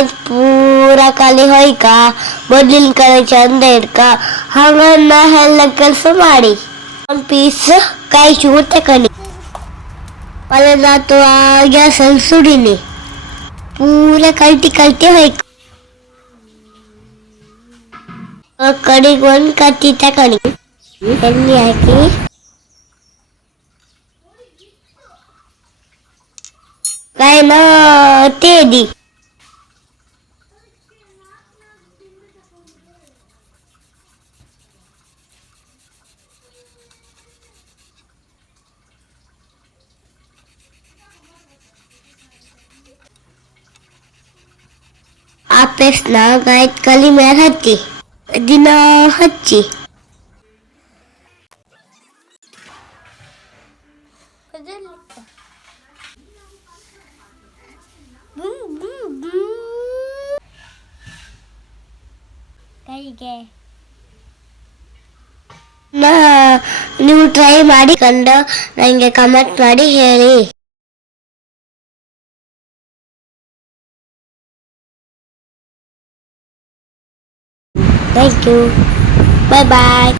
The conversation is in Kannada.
ಆಯ್ತು ಪೂರ ಖಾಲಿ ಹೋಯ್ಕ ಮೊದಲಿನ ಕಡೆ ಚಂದ ಇಡ್ಕ ಹಂಗನ್ನ ಎಲ್ಲ ಕೆಲಸ ಮಾಡಿ ಒಂದು ಪೀಸ್ ಕಾಯಿ ಚೂರು ತಕೊಂಡಿ ಪಲ್ಯದಾತು ಗ್ಯಾಸಲ್ಲಿ ಸುಡಿನಿ ಪೂರ ಕಲ್ಟಿ ಹೋಯ್ಕ ಕಡೆಗೆ ಒಂದು ಕತ್ತಿ ತಕೊಂಡಿ ಎಣ್ಣೆ ಹಾಕಿ ಕಾಯಿನ ತೇದಿ ಆ ಪೇಸ್ಟ್ನ ಗಾಯದ ಕಲಿ ಮೇಲೆ ಹಚ್ಚಿ ದಿನ ಹಚ್ಚಿ ಕೈಗೆ ನೀವು ಟ್ರೈ ಮಾಡಿ ಕಂಡು ನನಗೆ ಕಮೆಂಟ್ ಮಾಡಿ ಹೇಳಿ. Thank you. Bye bye.